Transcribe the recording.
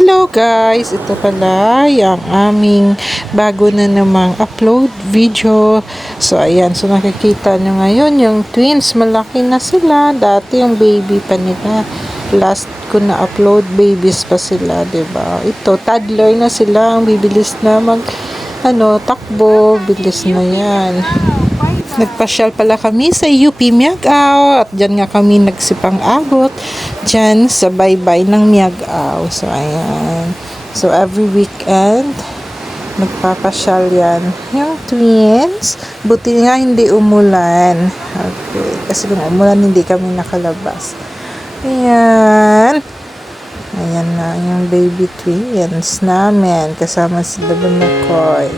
Hello guys! Ito pala yung aming bago na namang upload video. So ayan, so nakikita nyo ngayon yung twins, malaki na sila. Dati yung baby pa nila. Last ko na upload, babies pa sila, 'di ba? Ito, toddler na sila. Ang bibilis na takbo, bilis na 'yan. Nagpasyal pala kami sa UP Miagao at dyan nga kami nagsipang agot dyan sa baybay ng Miagao. So ayan, so every weekend nagpapasyal yan yung twins. Buti nga hindi umulan, okay, kasi kung umulan hindi kami nakalabas. Ayan, ayan na yung baby twins namin kasama si Lolo McCoy.